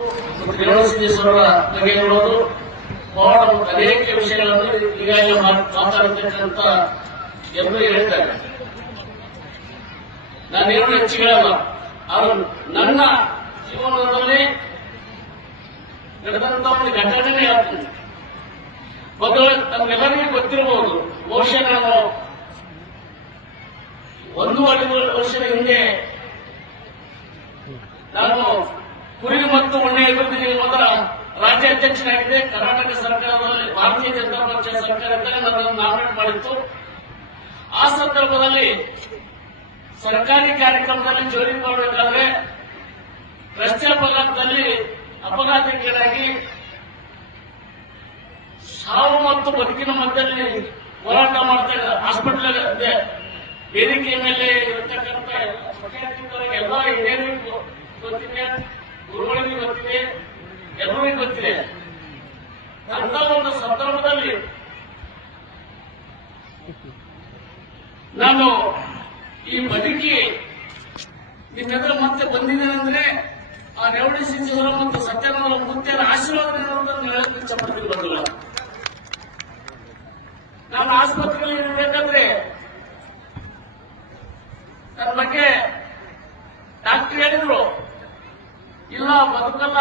ರೇವಣಸಿದ್ದೇಶ್ವರರ ಬಗ್ಗೆ ಹೇಳೋದು ಬಹಳ ಅನೇಕ ವಿಷಯಗಳನ್ನು ಈಗಾಗಲೇ ಮಾತಾಡತಕ್ಕಂತ ಎಲ್ಲರೂ ಹೇಳ್ತಾರೆ. ನಾನೇನು ಹೆಚ್ಚು ಹೇಳಲ್ಲ. ಅವರು ನನ್ನ ಜೀವನದಲ್ಲಿ ನಡೆದಂತ ಒಂದು ಘಟನೆ ಹೇಳ್ತೀನಿ. ಮೊದಲು ನಮ್ಗೆಲ್ಲರಿಗೂ ಗೊತ್ತಿರಬಹುದು, ಬಹುಶಃ ನಾನು 1.5 ವರ್ಷದ ಹಿಂದೆ ನಾನು ಕುರಿ ಮತ್ತು ಉಣ್ಣೆ ಅಭಿವೃದ್ಧಿ ನಿಗಮದ ರಾಜ್ಯ ಅಧ್ಯಕ್ಷನಾಗಿದೆ. ಕರ್ನಾಟಕ ಸರ್ಕಾರದಲ್ಲಿ ಭಾರತೀಯ ಜನತಾ ಪಕ್ಷ ಸರ್ಕಾರದಲ್ಲಿ ನನ್ನನ್ನು ನಾಮಿನೇಟ್ ಮಾಡಿತ್ತು. ಆ ಸಂದರ್ಭದಲ್ಲಿ ಸರ್ಕಾರಿ ಕಾರ್ಯಕ್ರಮದಲ್ಲಿ ಜೋಡಿ ಮಾಡಬೇಕಾದ್ರೆ ರಸ್ತೆ ಅಪಘಾತಕ್ಕೀಡಾಗಿ ಸಾವು ಮತ್ತು ಬದುಕಿನ ಮಧ್ಯದಲ್ಲಿ ಹೋರಾಟ ಮಾಡ್ತಾ ಹಾಸ್ಪಿಟಲ್ ವೇದಿಕೆ ಮೇಲೆ ಇರತಕ್ಕಂಥ ಎಲ್ಲ ಹಿರಿಯರಿಗೂ ಗೊತ್ತಿದೆ, ಗುರುಗಳಿಗೂ ಗೊತ್ತಿದೆ, ಎಲ್ಲರಿಗೂ ಗೊತ್ತಿದೆ. ಅಂತ ಒಂದು ಸಂದರ್ಭದಲ್ಲಿ ನಾನು ಈ ಬದುಕಿ ನಿಮ್ಮೆದುರು ಮತ್ತೆ ಬಂದಿದ್ದೇನೆ ಅಂದ್ರೆ ಆ ರೇವಣ ಸಿದ್ದೇಶ್ವರ ಮತ್ತು ಸತ್ಯಾನಂದ ಮುತ್ಯರ ಆಶೀರ್ವಾದ ಹೇಳಕ್ಕೆ ಇಷ್ಟಪಡ್ತೀನಿ. ಬಂದಿಲ್ಲ, ನಾನು ಆಸ್ಪತ್ರೆಯಲ್ಲಿ ಇರಬೇಕಾದ್ರೆ ನನ್ನ ಬಗ್ಗೆ ಡಾಕ್ಟರ್ ಹೇಳಿದ್ರು, ಇಲ್ಲ ಬದುಕಲ್ಲ,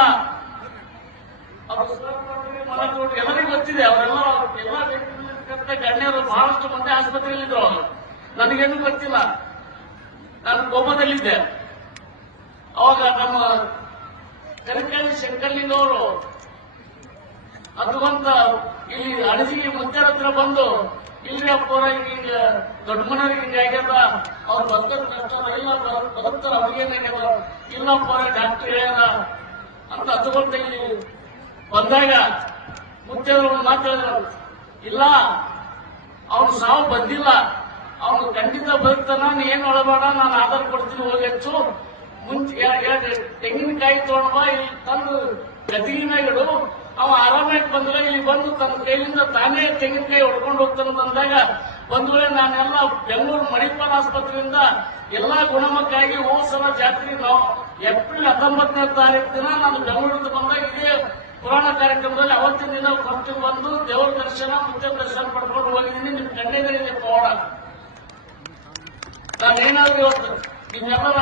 ಎಲ್ಲರಿಗೂ ಗೊತ್ತಿದೆ. ಅವರೆಲ್ಲ ಎಲ್ಲ ಗಣ್ಯರು ಬಹಳಷ್ಟು ಮಂದಿ ಆಸ್ಪತ್ರೆಯಲ್ಲಿದ್ರು. ನನಗೇನು ಗೊತ್ತಿಲ್ಲ, ನಾನು ಕೋಮದಲ್ಲಿದ್ದೆ. ಅವಾಗ ನಮ್ಮ ಕರಿಕಳ್ಳಿ ಶಂಕರ್ಲಿಂಗ ಅವರು ಅದುವಂತ ಇಲ್ಲಿ ಅಣಜಿಗೆ ಮುತ್ತರ ಹತ್ರ ಬಂದು, ಇಲ್ರಿ ಅಪ್ಪರ ಈಗ ದೊಡ್ಡ ಮನೆಯವ್ರಿಗೆ ಹಿಂಗೆ ಆಗ್ಯದ, ಅವ್ರು ಬದುಕೋದು ಕಷ್ಟ, ಇಲ್ಲ ಬದುಕ್ತಾರ, ಅವ್ರಿಗೇನಾಗ್ಯದ, ಇಲ್ಲಪ್ಪ ಡಾಕ್ಟರ್ ಹೇಳ್ಯಾರ ಅಂತ ಅದುವಂತ ಇಲ್ಲಿ ಬಂದಾಗ ಮುತ್ತೆಯವರು ಒಂದು ಮಾತು ಹೇಳಿದ್ರು, ಇಲ್ಲ ಅವನು ಸಾವು ಬಂದಿಲ್ಲ, ಅವನು ಖಂಡಿತ ಬದುಕ್ತಾನ, ನೀನು ಒಳಬೇಡ, ನಾನು ಆಧಾರ್ ಕೊಡ್ತೀನಿ, ಹೋಗಿ ಹೆಚ್ಚು ಮುಂಚೆ ತೆಂಗಿನಕಾಯಿ ತಗೊಂಡ್ಬಾ, ಇಲ್ಲಿ ತಂದು ಗದಿಗಿನಾಗಿಡು, ಅವ ಆರಾಮಾಗಿ ಬಂದ್ರೆ ಇಲ್ಲಿ ಬಂದು ತನ್ನ ಕೈಲಿಂದ ತಾನೇ ತೆಂಗಿನಕಾಯಿ ಹೊಡ್ಕೊಂಡು ಹೋಗ್ತಾನಂದಾಗ ಒಂದು ವೇಳೆ ನಾನೆಲ್ಲ ಬೆಂಗಳೂರು ಮಣಿಪಾಲ್ ಆಸ್ಪತ್ರೆಯಿಂದ ಎಲ್ಲಾ ಗುಣಮುಖವಾಗಿ ಹೋದ ಸಲ ಜಾತ್ರೆ ನಾವು ಏಪ್ರಿಲ್ 19ನೇ ತಾರೀಕು ದಿನ ನಾನು ಬೆಂಗಳೂರಿಂದ ಬಂದಾಗ ಇದೇ ಪುರಾಣ ಕಾರ್ಯಕ್ರಮದಲ್ಲಿ ಅವತ್ತಿನ ದಿನ ಹೊರಟು ಬಂದು ದೇವರ ದರ್ಶನ ಮುಖ್ಯ ದರ್ಶನ ಪಡ್ಕೊಂಡು ಹೋಗಿದ್ದೀನಿ. ನಿಮ್ ಕಣ್ಣೆದುರಿದೆ ಪವಾಡ. ನಾನೇನಾದ್ರೂ ಇವತ್ತು ನಿಮ್ಮೆಲ್ಲರ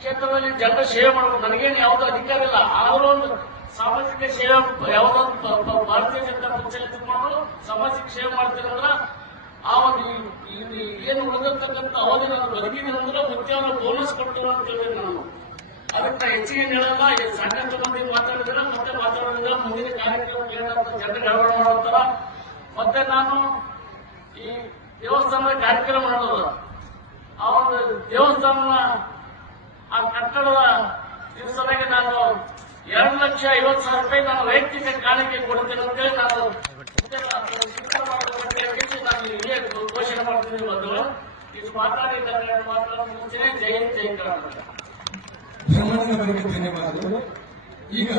ಕ್ಷೇತ್ರದಲ್ಲಿ ಜನರ ಸೇವೆ ಮಾಡಬೇಕು, ನನಗೇನು ಯಾವುದೋ ಅಧಿಕಾರ ಇಲ್ಲ, ಆದರೂ ಒಂದು ಸಾಮಾಜಿಕ ಸೇವೆ ಯಾವುದೋ ಭಾರತೀಯ ಜನತಾ ಪಕ್ಷ ತಿಳ್ಕೊಂಡು ಸಾಮಾಜಿಕ ಸೇವೆ ಮಾಡ್ತೀರಂದ್ರ ಆ ಒಂದು ಏನು ಉಳಿದಿರ್ತಕ್ಕಂಥ ಅವಧಿ ನಾನು ಬದುಕಿದ್ರೆ ಮುಖ್ಯವನ್ನು ಬೋನಸ್ ಕೊಡ್ತೀರ ಅಂತ ಹೇಳಿದ್ರೆ ನಾನು ಅದಕ್ಕೆ ಹೆಚ್ಚಿಗೆ ಹೇಳಲ್ಲ. ಸಾಕಷ್ಟು ಮಂದಿ ಮಾತಾಡಿದ್ರೆ ಮತ್ತೆ ಮಾತಾಡೋದಿಲ್ಲ, ಮುಂದಿನ ಕಾರ್ಯಕ್ರಮ ಏನಂತ ಜನರಿಗೆ ಅಳವಡಿಕೆ ಮಾಡುತ್ತಾರ. ಮತ್ತೆ ನಾನು ಈ ದೇವಸ್ಥಾನದ ಕಾರ್ಯಕ್ರಮ ಮಾಡೋದು, ಆ ಒಂದು ದೇವಸ್ಥಾನ ಆ ಕಟ್ಟಡದ ದಿವಸದಾಗೆ ನಾನು 2,50,000 ನಾನು ವೈಯಕ್ತಿಕ ಕಾಣಿಕೆ ಕೊಡ್ತೇನೆ ಅಂತೇಳಿ ನಾನು ಇಲ್ಲೇ ಘೋಷಣೆ ಮಾಡ್ತೀನಿ. ಬಂದು ಇದು ಮಾತಾಡಿ ಮುಂಚೆನೆ ಜೈ ಕರ್ನಾಟಕ. ಧನ್ಯವಾದಗಳು. ಈಗ